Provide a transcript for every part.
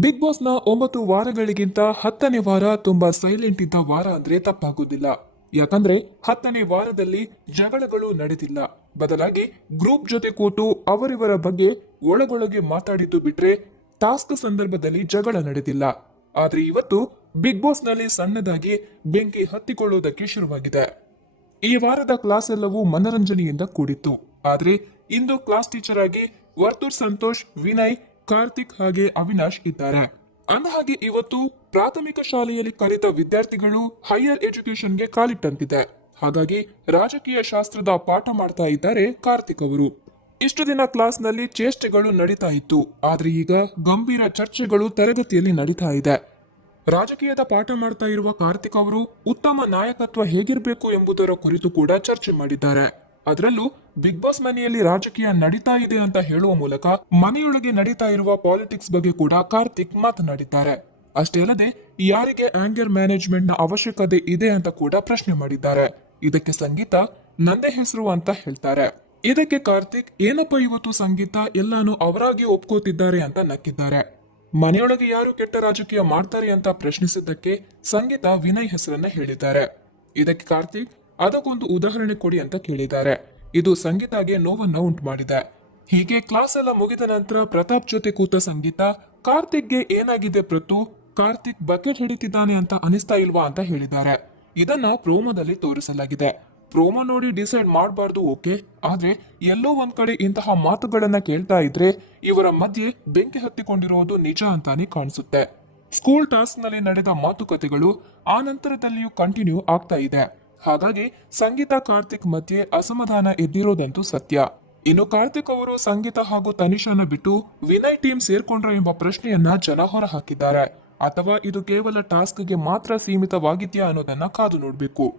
Big ಬಾಸ್ನ ಒಂಬತ್ತು ವಾರಗಳಿಗಿಂತ ಹತ್ತನೇ ವಾರ ತುಂಬಾ ಸೈಲೆಂಟ್ ಇದ್ದ ವಾರ ಅಂದ್ರೆ ತಪ್ಪಾಗೋದಿಲ್ಲ. ಯಾಕಂದ್ರೆ ಹತ್ತನೇ ವಾರದಲ್ಲಿ ಜಗಳಗಳು ನಡೆದಿಲ್ಲ. ಬದಲಾಗಿ ಗ್ರೂಪ್ ಜೊತೆ ಕೂತು ಅವರಿವರ ಬಗ್ಗೆ ಒಳಗೊಳಗೆ ಮಾತಾಡಿದ್ದು ಬಿಟ್ರೆ ಟಾಸ್ಕ್ ಸಂದರ್ಭದಲ್ಲಿ ಜಗಳ ನಡೆದಿಲ್ಲ. ಆದ್ರೆ ಇವತ್ತು ಬಿಗ್ ಬಾಸ್ನಲ್ಲಿ ಸಣ್ಣದಾಗಿ ಬೆಂಕಿ ಹತ್ತಿಕೊಳ್ಳುವುದಕ್ಕೆ ಶುರುವಾಗಿದೆ. ಈ ವಾರದ ಕ್ಲಾಸ್ ಎಲ್ಲವೂ ಮನರಂಜನೆಯಿಂದ ಕೂಡಿತ್ತು. ಆದ್ರೆ ಇಂದು ಕ್ಲಾಸ್ ಟೀಚರ್ ಆಗಿ ವರ್ತೂರ್ ಸಂತೋಷ್, ವಿನಯ್ ಕಾರ್ತಿಕ್ ಹಾಗೆ ಅವಿನಾಶ್ ಇದ್ದಾರೆ. ಅಂದಹಾಗೆ ಇವತ್ತು ಪ್ರಾಥಮಿಕ ಶಾಲೆಯಲ್ಲಿ ಕಲಿತ ವಿದ್ಯಾರ್ಥಿಗಳು ಹೈಯರ್ ಎಜುಕೇಶನ್ಗೆ ಕಾಲಿಟ್ಟಂತಿದೆ. ಹಾಗಾಗಿ ರಾಜಕೀಯ ಶಾಸ್ತ್ರದ ಪಾಠ ಮಾಡ್ತಾ ಇದ್ದಾರೆ ಕಾರ್ತಿಕ್ ಅವರು. ಇಷ್ಟು ದಿನ ಕ್ಲಾಸ್ನಲ್ಲಿ ಚೇಷ್ಟೆಗಳು ನಡೀತಾ ಇತ್ತು. ಆದ್ರೆ ಈಗ ಗಂಭೀರ ಚರ್ಚೆಗಳು ತರಗತಿಯಲ್ಲಿ ನಡೀತಾ ಇದೆ. ರಾಜಕೀಯದ ಪಾಠ ಮಾಡ್ತಾ ಇರುವ ಕಾರ್ತಿಕ್ ಅವರು ಉತ್ತಮ ನಾಯಕತ್ವ ಹೇಗಿರಬೇಕು ಎಂಬುದರ ಕುರಿತು ಕೂಡ ಚರ್ಚೆ ಮಾಡಿದ್ದಾರೆ. ಅದರಲ್ಲೂ ಬಿಗ್ ಬಾಸ್ ಮನೆಯಲ್ಲಿ ರಾಜಕೀಯ ನಡೀತಾ ಇದೆ ಅಂತ ಹೇಳುವ ಮೂಲಕ ಮನೆಯೊಳಗೆ ನಡೀತಾ ಇರುವ ಪಾಲಿಟಿಕ್ಸ್ ಬಗ್ಗೆ ಕೂಡ ಕಾರ್ತಿಕ್ ಮಾತನಾಡಿದ್ದಾರೆ. ಅಷ್ಟೇ ಅಲ್ಲದೆ ಯಾರಿಗೆ ಆಂಗರ್ ಮ್ಯಾನೇಜ್ಮೆಂಟ್ನ ಅವಶ್ಯಕತೆ ಇದೆ ಅಂತ ಕೂಡ ಪ್ರಶ್ನೆ ಮಾಡಿದ್ದಾರೆ. ಇದಕ್ಕೆ ಸಂಗೀತ ನಂದೇ ಹೆಸರು ಅಂತ ಹೇಳ್ತಾರೆ. ಇದಕ್ಕೆ ಕಾರ್ತಿಕ್ ಏನಪ್ಪ ಇವತ್ತು ಸಂಗೀತ ಎಲ್ಲಾನು ಅವರಾಗಿ ಒಪ್ಕೋತಿದ್ದಾರೆ ಅಂತ ನಕ್ಕಿದ್ದಾರೆ. ಮನೆಯೊಳಗೆ ಯಾರು ಕೆಟ್ಟ ರಾಜಕೀಯ ಮಾಡ್ತಾರೆ ಅಂತ ಪ್ರಶ್ನಿಸಿದ್ದಕ್ಕೆ ಸಂಗೀತ ವಿನಯ್ ಹೆಸರನ್ನ ಹೇಳಿದ್ದಾರೆ. ಇದಕ್ಕೆ ಕಾರ್ತಿಕ್ ಅದಕ್ಕೊಂದು ಉದಾಹರಣೆ ಕೊಡಿ ಅಂತ ಕೇಳಿದ್ದಾರೆ. ಇದು ಸಂಗೀತಾಗೆ ನೋವನ್ನ ಉಂಟು ಮಾಡಿದೆ ಹೀಗೆ ಕ್ಲಾಸ್ ಎಲ್ಲ ಮುಗಿದ ನಂತರ ಪ್ರತಾಪ್ ಜೊತೆ ಕೂತ ಸಂಗೀತ, ಕಾರ್ತಿಕ್ಗೆ ಏನಾಗಿದೆ ಪ್ರತು? ಕಾರ್ತಿಕ್ ಬಕೆಟ್ ಹಿಡಿತಿದ್ದಾನೆ ಅಂತ ಅನಿಸ್ತಾ ಇಲ್ವಾ ಅಂತ ಹೇಳಿದ್ದಾರೆ. ಇದನ್ನ ಪ್ರೋಮೋದಲ್ಲಿ ತೋರಿಸಲಾಗಿದೆ. ಪ್ರೋಮೋ ನೋಡಿ ಡಿಸೈಡ್ ಮಾಡಬಾರ್ದು, ಓಕೆ? ಆದ್ರೆ ಎಲ್ಲೋ ಒಂದ್ ಕಡೆ ಇಂತಹ ಮಾತುಗಳನ್ನ ಕೇಳ್ತಾ ಇದ್ರೆ ಇವರ ಮಧ್ಯೆ ಬೆಂಕಿ ಹತ್ತಿಕೊಂಡಿರುವುದು ನಿಜ ಅಂತಾನೆ ಕಾಣಿಸುತ್ತೆ. ಸ್ಕೂಲ್ ಟಾಸ್ಕ್ನಲ್ಲಿ ನಡೆದ ಮಾತುಕತೆಗಳು ಆ ನಂತರದಲ್ಲಿಯೂ ಕಂಟಿನ್ಯೂ ಆಗ್ತಾ ಇದೆ. ಹಾಗಾಗಿ ಸಂಗೀತ ಕಾರ್ತಿಕ್ ಮಧ್ಯೆ ಅಸಮಾಧಾನ ಎದ್ದಿರೋದಂತೂ ಸತ್ಯ. ಇನ್ನು ಕಾರ್ತಿಕ್ ಅವರು ಸಂಗೀತ ಹಾಗೂ ತನಿಷಾನ ಬಿಟ್ಟು ವಿನಯ್ ಟೀಮ್ ಸೇರ್ಕೊಂಡ್ರ ಎಂಬ ಪ್ರಶ್ನೆಯನ್ನ ಜನ ಹೊರ ಹಾಕಿದ್ದಾರೆ ಅಥವಾ ಇದು ಕೇವಲ ಟಾಸ್ಕ್ಗೆ ಮಾತ್ರ ಸೀಮಿತವಾಗಿದ್ಯಾ ಅನ್ನೋದನ್ನ ಕಾದು ನೋಡಬೇಕು.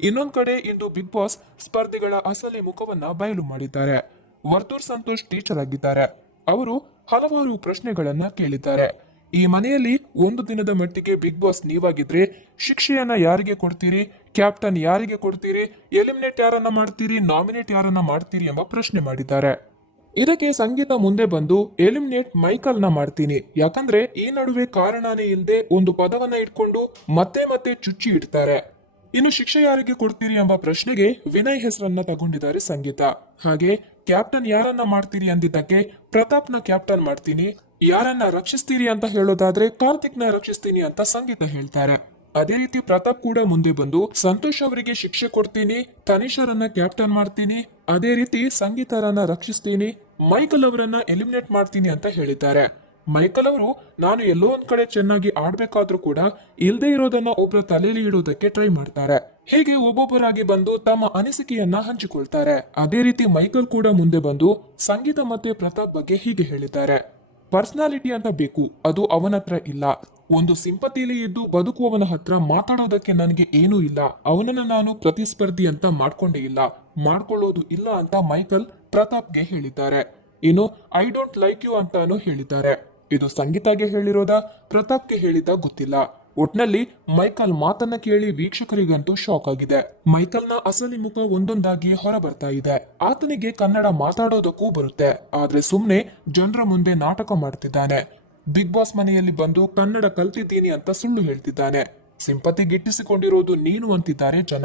ಇನ್ನೊಂದ್ ಕಡೆ ಇಂದು ಬಿಗ್ ಬಾಸ್ ಸ್ಪರ್ಧಿಗಳ ಅಸಲಿ ಮುಖವನ್ನ ಬಯಲು ಮಾಡಿದ್ದಾರೆ. ವರ್ತೂರ್ ಸಂತೋಷ್ ಟೀಚರ್ ಆಗಿದ್ದಾರೆ. ಅವರು ಹಲವಾರು ಪ್ರಶ್ನೆಗಳನ್ನ ಕೇಳಿದ್ದಾರೆ. ಈ ಮನೆಯಲ್ಲಿ ಒಂದು ದಿನದ ಮಟ್ಟಿಗೆ ಬಿಗ್ ಬಾಸ್ ನೀವಾಗಿದ್ರೆ ಶಿಕ್ಷೆಯನ್ನ ಯಾರಿಗೆ ಕೊಡ್ತೀರಿ? ಕ್ಯಾಪ್ಟನ್ ಯಾರಿಗೆ ಕೊಡ್ತೀರಿ? ಎಲಿಮಿನೇಟ್ ಯಾರನ್ನ ಮಾಡ್ತೀರಿ? ನಾಮಿನೇಟ್ ಯಾರನ್ನ ಮಾಡ್ತೀರಿ ಎಂಬ ಪ್ರಶ್ನೆ ಮಾಡಿದ್ದಾರೆ. ಇದಕ್ಕೆ ಸಂಗೀತ ಮುಂದೆ ಬಂದು ಎಲಿಮಿನೇಟ್ ಮೈಕಲ್ನ ಮಾಡ್ತೀನಿ. ಯಾಕಂದ್ರೆ ಈ ನಡುವೆ ಕಾರಣನೇ ಇಲ್ಲದೆ ಒಂದು ಪದವನ್ನ ಇಟ್ಕೊಂಡು ಮತ್ತೆ ಮತ್ತೆ ಚುಚ್ಚಿ ಇಡ್ತಾರೆ. ಇನ್ನು ಶಿಕ್ಷೆ ಯಾರಿಗೆ ಕೊಡ್ತೀರಿ ಎಂಬ ಪ್ರಶ್ನೆಗೆ ವಿನಯ್ ಹೆಸರನ್ನ ತಗೊಂಡಿದ್ದಾರೆ ಸಂಗೀತ. ಹಾಗೆ ಕ್ಯಾಪ್ಟನ್ ಯಾರನ್ನ ಮಾಡ್ತೀರಿ ಅಂದಿದ್ದಕ್ಕೆ ಪ್ರತಾಪ್ನ ಕ್ಯಾಪ್ಟನ್ ಮಾಡ್ತೀನಿ. ಯಾರನ್ನ ರಕ್ಷಿಸ್ತೀರಿ ಅಂತ ಹೇಳೋದಾದ್ರೆ ಕಾರ್ತಿಕ್ನ ರಕ್ಷಿಸ್ತೀನಿ ಅಂತ ಸಂಗೀತ ಹೇಳ್ತಾರೆ. ಅದೇ ರೀತಿ ಪ್ರತಾಪ್ ಕೂಡ ಮುಂದೆ ಬಂದು, ಸಂತೋಷ್ ಅವರಿಗೆ ಶಿಕ್ಷೆ ಕೊಡ್ತೀನಿ, ತನಿಷರನ್ನ ಕ್ಯಾಪ್ಟನ್ ಮಾಡ್ತೀನಿ, ಅದೇ ರೀತಿ ಸಂಗೀತರನ್ನ ರಕ್ಷಿಸ್ತೀನಿ, ಮೈಕಲ್ ಅವರನ್ನ ಎಲಿಮಿನೇಟ್ ಮಾಡ್ತೀನಿ ಅಂತ ಹೇಳಿದ್ದಾರೆ. ಮೈಕಲ್ ಅವರು, ನಾನು ಎಲ್ಲೋ ಒಂದ್ ಕಡೆ ಚೆನ್ನಾಗಿ ಆಡ್ಬೇಕಾದ್ರೂ ಕೂಡ ಇಲ್ದೇ ಇರೋದನ್ನ ಒಬ್ಬರ ತಲೆಯಲ್ಲಿ ಇಡೋದಕ್ಕೆ ಟ್ರೈ ಮಾಡ್ತಾರೆ. ಹೀಗೆ ಒಬ್ಬೊಬ್ಬರಾಗಿ ಬಂದು ತಮ್ಮ ಅನಿಸಿಕೆಯನ್ನ ಹಂಚಿಕೊಳ್ತಾರೆ. ಅದೇ ರೀತಿ ಮೈಕಲ್ ಕೂಡ ಮುಂದೆ ಬಂದು, ಸಂಗೀತ ಮತ್ತೆ ಪ್ರತಾಪ್ ಬಗ್ಗೆ ಹೀಗೆ ಹೇಳಿದ್ದಾರೆ. ಪರ್ಸನಾಲಿಟಿ ಅಂತ ಬೇಕು, ಅದು ಅವನ ಹತ್ರ ಇಲ್ಲ. ಒಂದು ಸಿಂಪತಿಲಿ ಇದ್ದು ಬದುಕುವವನ ಹತ್ರ ಮಾತಾಡೋದಕ್ಕೆ ನನಗೆ ಏನೂ ಇಲ್ಲ. ಅವನನ್ನ ನಾನು ಪ್ರತಿಸ್ಪರ್ಧಿ ಅಂತ ಮಾಡ್ಕೊಂಡೇ ಇಲ್ಲ. ಮಾಡ್ಕೊಳ್ಳೋದು ಇಲ್ಲ ಅಂತ ಮೈಕಲ್ ಪ್ರತಾಪ್ಗೆ ಹೇಳಿದ್ದಾರೆ. ಇನ್ನು, ಐ ಡೋಂಟ್ ಲೈಕ್ ಯು ಅಂತಾನು ಹೇಳಿದ್ದಾರೆ. ಇದು ಸಂಗೀತಾಗೆ ಹೇಳಿರೋದಾ, ಪ್ರತಾಪ್ಗೆ ಹೇಳಿದ ಗೊತ್ತಿಲ್ಲ. ಒಟ್ನಲ್ಲಿ ಮೈಕಲ್ ಮಾತನ್ನ ಕೇಳಿ ವೀಕ್ಷಕರಿಗಂತೂ ಶಾಕ್ ಆಗಿದೆ. ಮೈಕಲ್ನ ಅಸಲಿ ಮುಖ ಒಂದೊಂದಾಗಿ ಹೊರ ಬರ್ತಾ ಇದೆ. ಆತನಿಗೆ ಕನ್ನಡ ಮಾತಾಡೋದಕ್ಕೂ ಬರುತ್ತೆ. ಆದ್ರೆ ಸುಮ್ನೆ ಜನರ ಮುಂದೆ ನಾಟಕ ಮಾಡ್ತಿದ್ದಾನೆ. ಬಿಗ್ ಬಾಸ್ ಮನೆಯಲ್ಲಿ ಬಂದು ಕನ್ನಡ ಕಲ್ತಿದ್ದೀನಿ ಅಂತ ಸುಳ್ಳು ಹೇಳ್ತಿದ್ದಾನೆ. ಸಿಂಪತಿ ಗಿಟ್ಟಿಸಿಕೊಂಡಿರೋದು ನೀನು ಅಂತಿದ್ದಾರೆ ಜನ.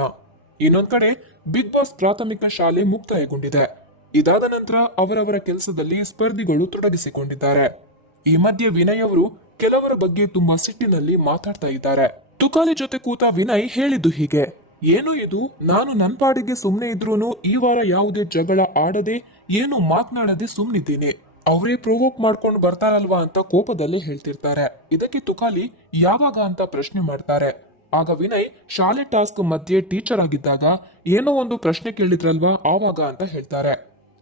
ಇನ್ನೊಂದ್ ಕಡೆ ಬಿಗ್ ಬಾಸ್ ಪ್ರಾಥಮಿಕ ಶಾಲೆ ಮುಕ್ತಾಯಗೊಂಡಿದೆ. ಇದಾದ ನಂತರ ಅವರವರ ಕೆಲಸದಲ್ಲಿ ಸ್ಪರ್ಧಿಗಳು ತೊಡಗಿಸಿಕೊಂಡಿದ್ದಾರೆ. ಈ ಮಧ್ಯೆ ವಿನಯ್ ಅವರು ಕೆಲವರ ಬಗ್ಗೆ ತುಂಬಾ ಸಿಟ್ಟಿನಲ್ಲಿ ಮಾತಾಡ್ತಾ ಇದ್ದಾರೆ. ತುಕಾಲಿ ಜೊತೆ ಕೂತ ವಿನಯ್ ಹೇಳಿದ್ದು ಹೀಗೆ, ಏನು ಇದು? ನಾನು ನನ್ ಪಾಡಿಗೆ ಸುಮ್ನೆ ಇದ್ರೂನು ಈ ವಾರ ಯಾವುದೇ ಜಗಳ ಆಡದೆ, ಏನು ಮಾತನಾಡದೆ ಸುಮ್ನಿದ್ದೀನಿ. ಅವರೇ ಪ್ರೊವೋಕ್ ಮಾಡ್ಕೊಂಡು ಬರ್ತಾರಲ್ವಾ ಅಂತ ಕೋಪದಲ್ಲಿ ಹೇಳ್ತಿರ್ತಾರೆ. ಇದಕ್ಕೆ ತುಕಾಲಿ ಯಾವಾಗ ಅಂತ ಪ್ರಶ್ನೆ ಮಾಡ್ತಾರೆ. ಆಗ ವಿನಯ್ ಶಾಲೆ ಟಾಸ್ಕ್ ಮಧ್ಯೆ ಟೀಚರ್ ಆಗಿದ್ದಾಗ ಏನೋ ಒಂದು ಪ್ರಶ್ನೆ ಕೇಳಿದ್ರಲ್ವಾ, ಆವಾಗ ಅಂತ ಹೇಳ್ತಾರೆ.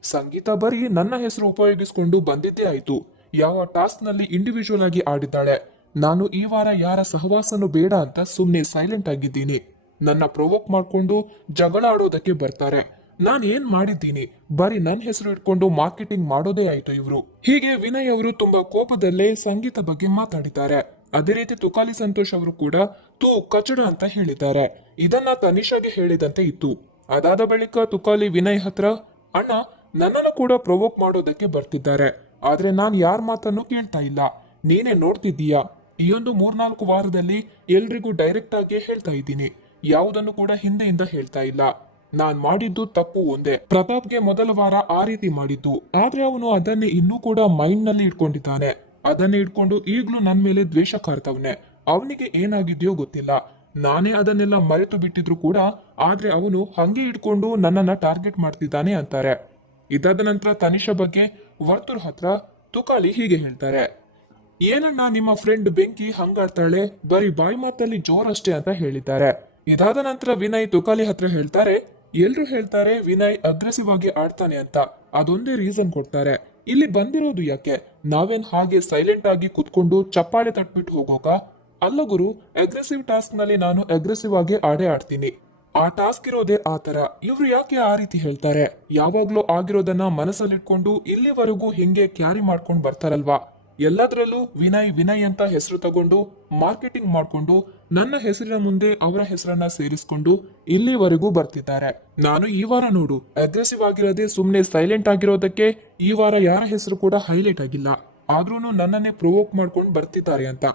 ಸಂಗೀತ ಬರೀ ನನ್ನ ಹೆಸರು ಉಪಯೋಗಿಸಿಕೊಂಡು ಬಂದಿದ್ದೇ ಆಯ್ತು. ಯಾವ ಟಾಸ್ಕ್ನಲ್ಲಿ ಇಂಡಿವಿಜುವಲ್ ಆಗಿ ಆಡಿದ್ದಾಳೆ? ನಾನು ಈ ವಾರ ಯಾರ ಸಹವಾಸನೂ ಬೇಡ ಅಂತ ಸುಮ್ಮನೆ ಸೈಲೆಂಟ್ ಆಗಿದ್ದೀನಿ. ನನ್ನ ಪ್ರೊವೋಕ್ ಮಾಡ್ಕೊಂಡು ಜಗಳ ಆಡೋದಕ್ಕೆ ಬರ್ತಾರೆ. ನಾನು ಏನ್ ಮಾಡಿದ್ದೀನಿ? ಬರೀ ನನ್ನ ಹೆಸರು ಇಟ್ಕೊಂಡು ಮಾರ್ಕೆಟಿಂಗ್ ಮಾಡೋದೇ ಆಯ್ತು ಇವರು. ಹೀಗೆ ವಿನಯ್ ಅವರು ತುಂಬಾ ಕೋಪದಲ್ಲೇ ಸಂಗೀತ ಬಗ್ಗೆ ಮಾತಾಡಿದ್ದಾರೆ. ಅದೇ ರೀತಿ ತುಕಾಲಿ ಸಂತೋಷ್ ಅವರು ಕೂಡ ತೂ, ಕಚಡ ಅಂತ ಹೇಳಿದ್ದಾರೆ. ಇದನ್ನ ತನಿಷಾಗೆ ಹೇಳಿದಂತೆ ಇತ್ತು. ಅದಾದ ಬಳಿಕ ತುಕಾಲಿ ವಿನಯ್ ಹತ್ರ ಅಣ್ಣ, ನನ್ನನ್ನು ಕೂಡ ಪ್ರೊವೋಕ್ ಮಾಡೋದಕ್ಕೆ ಬರ್ತಿದ್ದಾರೆ. ಆದ್ರೆ ನಾನು ಯಾರ ಮಾತನ್ನು ಕೇಳ್ತಾ ಇಲ್ಲ. ನೀನೇ ನೋಡ್ತಿದ್ದೀಯಾ. ಈ ಒಂದು ಮೂರ್ನಾಲ್ಕು ವಾರದಲ್ಲಿ ಎಲ್ರಿಗೂ ಡೈರೆಕ್ಟ್ ಆಗಿ ಹೇಳ್ತಾ ಇದ್ದೀನಿ. ಯಾವುದನ್ನು ಕೂಡ ಹಿಂದೆಯಿಂದ ಹೇಳ್ತಾ ಇಲ್ಲ. ನಾನ್ ಮಾಡಿದ್ದು ತಪ್ಪು ಒಂದೇ. ಪ್ರತಾಪ್ಗೆ ಮೊದಲ ವಾರ ಆ ರೀತಿ ಮಾಡಿದ್ದು. ಆದ್ರೆ ಅವನು ಅದನ್ನೇ ಇನ್ನೂ ಕೂಡ ಮೈಂಡ್ನಲ್ಲಿ ಇಟ್ಕೊಂಡಿದ್ದಾನೆ. ಅದನ್ನೇ ಇಟ್ಕೊಂಡು ಈಗ್ಲೂ ನನ್ ಮೇಲೆ ದ್ವೇಷ ಕಾರ್ತವನೆ. ಅವನಿಗೆ ಏನಾಗಿದೆಯೋ ಗೊತ್ತಿಲ್ಲ. ನಾನೇ ಅದನ್ನೆಲ್ಲ ಮರೆತು ಬಿಟ್ಟಿದ್ರು ಕೂಡ ಆದ್ರೆ ಅವನು ಹಂಗೆ ಇಟ್ಕೊಂಡು ನನ್ನನ್ನ ಟಾರ್ಗೆಟ್ ಮಾಡ್ತಿದ್ದಾನೆ ಅಂತಾರೆ. ಇದಾದ ನಂತರ ತನಿಷಾ ಬಗ್ಗೆ ವರ್ತೂರ್ ಹತ್ರ ತುಕಾಲಿ ಹೀಗೆ ಹೇಳ್ತಾರೆ. ಏನಣ್ಣ, ನಿಮ್ಮ ಫ್ರೆಂಡ್ ಬೆಂಕಿ ಹಂಗಾಡ್ತಾಳೆ, ಬರೀ ಬಾಯಿ ಮಾತಲ್ಲಿ ಜೋರಷ್ಟೇ ಅಂತ ಹೇಳಿದ್ದಾರೆ. ಇದಾದ ನಂತರ ವಿನಯ್ ತುಕಾಲಿ ಹತ್ರ ಹೇಳ್ತಾರೆ, ಎಲ್ರು ಹೇಳ್ತಾರೆ ವಿನಯ್ ಅಗ್ರೆಸಿವ್ ಆಗಿ ಆಡ್ತಾನೆ ಅಂತ. ಅದೊಂದೇ ರೀಸನ್ ಕೊಡ್ತಾರೆ. ಇಲ್ಲಿ ಬಂದಿರೋದು ಯಾಕೆ? ನಾವೇನ್ ಹಾಗೆ ಸೈಲೆಂಟ್ ಆಗಿ ಕುತ್ಕೊಂಡು ಚಪ್ಪಾಳೆ ತಟ್ಬಿಟ್ಟು ಹೋಗೋಕ? ಅಲ್ಲ ಗುರು ಅಗ್ರೆಸಿವ್ ಟಾಸ್ಕ್ನಲ್ಲಿ ನಾನು ಅಗ್ರೆಸಿವ್ ಆಗಿ ಆಡೇ ಆಡ್ತೀನಿ. ಆ ಟಾಸ್ಕ್ ಇರೋದೇ ಆ ತರ ಇವ್ರು ಯಾಕೆ ಆ ರೀತಿ ಹೇಳ್ತಾರೆ? ಯಾವಾಗ್ಲೂ ಆಗಿರೋದನ್ನ ಮನಸ್ಸಲ್ಲಿಟ್ಕೊಂಡು ಇಲ್ಲಿವರೆಗೂ ಹೆಂಗೆ ಕ್ಯಾರಿ ಮಾಡ್ಕೊಂಡು ಬರ್ತಾರಲ್ವಾ? ಎಲ್ಲದರಲ್ಲೂ ವಿನಯ್ ವಿನಯ್ ಅಂತ ಹೆಸರು ತಗೊಂಡು, ಮಾರ್ಕೆಟಿಂಗ್ ಮಾಡ್ಕೊಂಡು, ನನ್ನ ಹೆಸರಿನ ಮುಂದೆ ಅವರ ಹೆಸರನ್ನ ಸೇರಿಸ್ಕೊಂಡು ಇಲ್ಲಿವರೆಗೂ ಬರ್ತಿದ್ದಾರೆ. ನಾನು ಈ ವಾರ ನೋಡು ಅಗ್ರೆಸಿವ್ ಆಗಿರೋದೇ ಸುಮ್ಮನೆ ಸೈಲೆಂಟ್ ಆಗಿರೋದಕ್ಕೆ ಈ ವಾರ ಯಾರ ಹೆಸರು ಕೂಡ ಹೈಲೈಟ್ ಆಗಿಲ್ಲ. ಆದ್ರೂ ನನ್ನನ್ನೇ ಪ್ರೊವೋಕ್ ಮಾಡ್ಕೊಂಡು ಬರ್ತಿದ್ದಾರೆ ಅಂತ.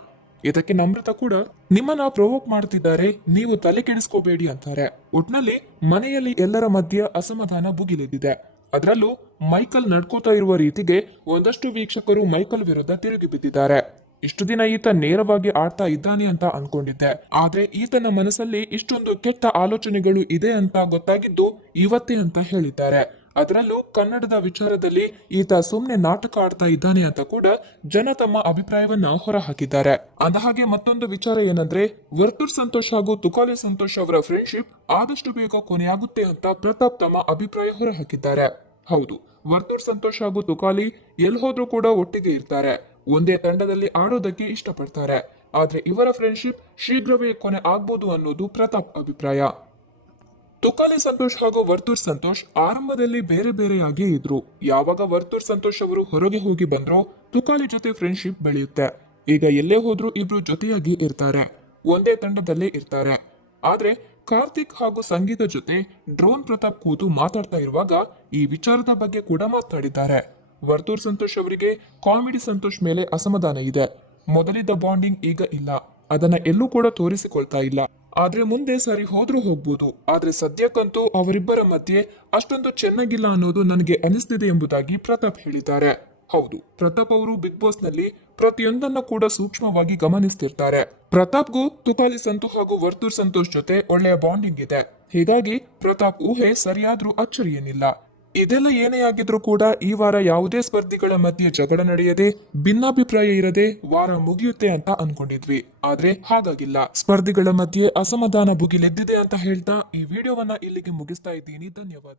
ಇದಕ್ಕೆ ನಮ್ರತ ಕೂಡ, ನಿಮ್ಮನ್ನ ಪ್ರೊವೋಕ್ ಮಾಡ್ತಿದ್ದಾರೆ, ನೀವು ತಲೆ ಕೆಡಿಸ್ಕೋಬೇಡಿ ಅಂತಾರೆ. ಒಟ್ನಲ್ಲಿ, ಮನೆಯಲ್ಲಿ ಎಲ್ಲರ ಮಧ್ಯೆ ಅಸಮಾಧಾನ ಭುಗಿಲೆದ್ದಿದೆ. ಅದರಲ್ಲೂ, ಮೈಕಲ್ ನಡ್ಕೋತಾ ಇರುವ ರೀತಿಗೆ ಒಂದಷ್ಟು ವೀಕ್ಷಕರು ಮೈಕಲ್ ವಿರುದ್ಧ ತಿರುಗಿ ಬಿದ್ದಿದ್ದಾರೆ. ಇಷ್ಟು ದಿನ ಈತ ನೇರವಾಗಿ ಆಡ್ತಾ ಇದ್ದಾನೆ ಅಂತ ಅನ್ಕೊಂಡಿದ್ದೆ. ಆದ್ರೆ, ಈತನ ಮನಸ್ಸಲ್ಲಿ ಇಷ್ಟೊಂದು ಕೆಟ್ಟ ಆಲೋಚನೆಗಳು ಇದೆ ಅಂತ ಗೊತ್ತಾಗಿದ್ದು ಇವತ್ತೇ ಅಂತ ಹೇಳಿದ್ದಾರೆ. ಅದರಲ್ಲೂ ಕನ್ನಡದ ವಿಚಾರದಲ್ಲಿ ಈತ ಸುಮ್ನೆ ನಾಟಕ ಆಡ್ತಾ ಇದ್ದಾನೆ ಅಂತ ಕೂಡ ಜನ ತಮ್ಮ ಅಭಿಪ್ರಾಯವನ್ನ ಹೊರಹಾಕಿದ್ದಾರೆ. ಅಂದಹಾಗೆ ಮತ್ತೊಂದು ವಿಚಾರ ಏನಂದ್ರೆ, ವರ್ತುರ್ ಸಂತೋಷ್ ಹಾಗೂ ತುಕಾಲಿ ಸಂತೋಷ್ ಅವರ ಫ್ರೆಂಡ್ಶಿಪ್ ಆದಷ್ಟು ಬೇಗ ಕೊನೆಯಾಗುತ್ತೆ ಅಂತ ಪ್ರತಾಪ್ ತಮ್ಮ ಅಭಿಪ್ರಾಯ ಹೊರ ಹಾಕಿದ್ದಾರೆ ಹೌದು, ವರ್ತೂರ್ ಸಂತೋಷ್ ಹಾಗೂ ತುಕಾಲಿ ಎಲ್ ಹೋದ್ರೂ ಕೂಡ ಒಟ್ಟಿಗೆ ಇರ್ತಾರೆ. ಒಂದೇ ತಂಡದಲ್ಲಿ ಆಡೋದಕ್ಕೆ ಇಷ್ಟಪಡ್ತಾರೆ. ಆದ್ರೆ ಇವರ ಫ್ರೆಂಡ್ಶಿಪ್ ಶೀಘ್ರವೇ ಕೊನೆ ಆಗ್ಬೋದು ಅನ್ನೋದು ಪ್ರತಾಪ್ ಅಭಿಪ್ರಾಯ. ತುಕಾಲಿ ಸಂತೋಷ್ ಹಾಗೂ ವರ್ತೂರ್ ಸಂತೋಷ್ ಆರಂಭದಲ್ಲಿ ಬೇರೆ ಬೇರೆಯಾಗಿ ಇದ್ರು. ಯಾವಾಗ ವರ್ತೂರ್ ಸಂತೋಷ್ ಅವರು ಹೊರಗೆ ಹೋಗಿ ಬಂದ್ರೋ ತುಕಾಲಿ ಜೊತೆ ಫ್ರೆಂಡ್ಶಿಪ್ ಬೆಳೆಯುತ್ತೆ. ಈಗ ಎಲ್ಲೇ ಹೋದ್ರೂ ಇಬ್ರು ಜೊತೆಯಾಗಿ ಇರ್ತಾರೆ. ಒಂದೇ ತಂಡದಲ್ಲೇ ಇರ್ತಾರೆ. ಆದ್ರೆ ಕಾರ್ತಿಕ್ ಹಾಗೂ ಸಂಗೀತ ಜೊತೆ ಡ್ರೋನ್ ಪ್ರತಾಪ್ ಕೂತು ಮಾತಾಡ್ತಾ ಇರುವಾಗ ಈ ವಿಚಾರದ ಬಗ್ಗೆ ಕೂಡ ಮಾತಾಡಿದ್ದಾರೆ. ವರ್ತೂರ್ ಸಂತೋಷ್ ಅವರಿಗೆ ಕಾಮಿಡಿ ಸಂತೋಷ್ ಮೇಲೆ ಅಸಮಾಧಾನ ಇದೆ. ಮೊದಲಿದ್ದ ಬಾಂಡಿಂಗ್ ಈಗ ಇಲ್ಲ. ಅದನ್ನ ಎಲ್ಲೂ ಕೂಡ ತೋರಿಸಿಕೊಳ್ತಾ ಇಲ್ಲ. ಆದ್ರೆ ಮುಂದೆ ಸರಿ ಹೋದ್ರೂ ಹೋಗ್ಬೋದು. ಆದ್ರೆ ಸದ್ಯಕ್ಕಂತೂ ಅವರಿಬ್ಬರ ಮಧ್ಯೆ ಅಷ್ಟೊಂದು ಚೆನ್ನಾಗಿಲ್ಲ ಅನ್ನೋದು ನನಗೆ ಅನಿಸ್ತಿದೆ ಎಂಬುದಾಗಿ ಪ್ರತಾಪ್ ಹೇಳಿದ್ದಾರೆ. ಹೌದು, ಪ್ರತಾಪ್ ಅವರು ಬಿಗ್ ಬಾಸ್ನಲ್ಲಿ ಪ್ರತಿಯೊಂದನ್ನ ಕೂಡ ಸೂಕ್ಷ್ಮವಾಗಿ ಗಮನಿಸ್ತಿರ್ತಾರೆ. ಪ್ರತಾಪ್ಗೂ ತುಕಾಲಿ ಸಂತು ಹಾಗೂ ವರ್ತೂರ್ ಸಂತೋಷ್ ಜೊತೆ ಒಳ್ಳೆಯ ಬಾಂಡಿಂಗ್ ಇದೆ. ಹೀಗಾಗಿ ಪ್ರತಾಪ್ ಊಹೆ ಸರಿಯಾದ್ರೂ ಅಚ್ಚರಿ ಏನಿಲ್ಲ ಇದೆಲ್ಲ ಏನೇ ಆಗಿದ್ರೂ ಕೂಡ ಈ ವಾರ ಯಾವುದೇ ಸ್ಪರ್ಧಿಗಳ ಮಧ್ಯೆ ಜಗಳ ನಡೆಯದೆ, ಭಿನ್ನಾಭಿಪ್ರಾಯ ಇರದೆ ವಾರ ಮುಗಿಯುತ್ತೆ ಅಂತ ಅನ್ಕೊಂಡಿದ್ವಿ. ಆದ್ರೆ ಹಾಗಾಗಿಲ್ಲ. ಸ್ಪರ್ಧಿಗಳ ಮಧ್ಯೆ ಅಸಮಾಧಾನ ಭುಗಿಲೆದ್ದಿದೆ ಅಂತ ಹೇಳ್ತಾ ಈ ವಿಡಿಯೋವನ್ನ ಇಲ್ಲಿಗೆ ಮುಗಿಸ್ತಾ ಇದ್ದೀನಿ. ಧನ್ಯವಾದ.